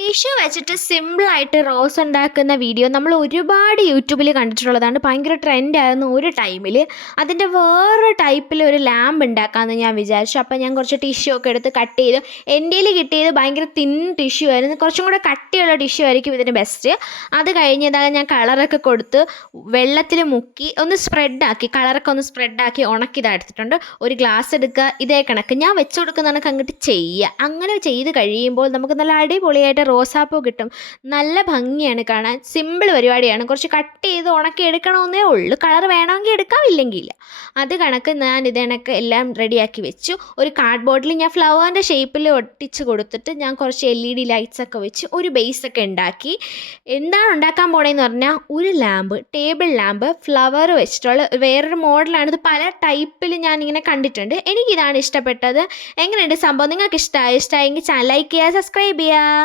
Tissue വെച്ചിട്ട് സിമ്പിളായിട്ട് rose ഉണ്ടാക്കുന്ന വീഡിയോ നമ്മൾ ഒരുപാട് യൂട്യൂബിൽ കണ്ടിട്ടുള്ളതാണ്. ഭയങ്കര ട്രെൻഡായിരുന്നു ഒരു ടൈമിൽ അതിന്റെ വേറെ ടൈപ്പിൽ ഒരു ലാമ്പ് ഉണ്ടാക്കാമെന്ന് ഞാൻ വിചാരിച്ചു. അപ്പോൾ ഞാൻ കുറച്ച് ടിഷ്യൂ ഒക്കെ എടുത്ത് കട്ട് ചെയ്തു. എന്റെ കിട്ടിയത് ഭയങ്കര തിൻ ടിഷ്യൂ ആയിരുന്നു. കുറച്ചും കൂടെ കട്ടിയുള്ള ടിഷ്യൂ ആയിരിക്കും ഇതിന് ബെസ്റ്റ് അത് കഴിഞ്ഞതാകാൻ ഞാൻ കളറൊക്കെ കൊടുത്ത് വെള്ളത്തിൽ മുക്കി ഒന്ന് സ്പ്രെഡാക്കി കളറൊക്കെ ഒന്ന് സ്പ്രെഡാക്കി ഉണക്കിയതാണ് എടുത്തിട്ടുണ്ട്. ഒരു ഗ്ലാസ് എടുക്കുക ഇതേ കണക്ക്. ഞാൻ വെച്ച് കൊടുക്കുന്ന കണക്ക് അങ്ങോട്ട് ചെയ്യുക. അങ്ങനെ ചെയ്ത് കഴിയുമ്പോൾ നമുക്ക് നല്ല അടിപൊളിയായിട്ട് റോസാപ്പൂ കിട്ടും. നല്ല ഭംഗിയാണ് കാണാൻ. സിമ്പിൾ പരിപാടിയാണ്. കുറച്ച് കട്ട് ചെയ്ത് ഉണക്കി എടുക്കണമെന്നേ ഉള്ളൂ. കളർ വേണമെങ്കിൽ എടുക്കാം ഇല്ലെങ്കിൽ ഇല്ല അത് കണക്ക് ഞാൻ ഇത് കണക്ക് എല്ലാം റെഡിയാക്കി വെച്ചു. ഒരു കാർഡ് ബോർഡിൽ ഞാൻ ഫ്ലവറിന്റെ ഷേപ്പിൽ ഒട്ടിച്ച് കൊടുത്തിട്ട് ഞാൻ കുറച്ച് എൽ ഇ ഡി ലൈറ്റ്സ് ഒക്കെ വെച്ച് ഒരു ബേസ് ഒക്കെ ഉണ്ടാക്കി. എന്താണ് ഉണ്ടാക്കാൻ പോണേന്ന് പറഞ്ഞാൽ ഒരു ലാമ്പ് ടേബിൾ ലാമ്പ് ഫ്ലവർ വെച്ചിട്ടുള്ള വേറൊരു മോഡലാണ്. ഇത് പല ടൈപ്പിൽ ഞാൻ ഇങ്ങനെ കണ്ടിട്ടുണ്ട്. എനിക്കിതാണ് ഇഷ്ടപ്പെട്ടത്. എങ്ങനെയുണ്ട് സംഭവം? നിങ്ങൾക്ക് ഇഷ്ടമായി ഇഷ്ടമായെങ്കിൽ ചാനൽ ലൈക്ക് ചെയ്യുക സബ്സ്ക്രൈബ് ചെയ്യുക.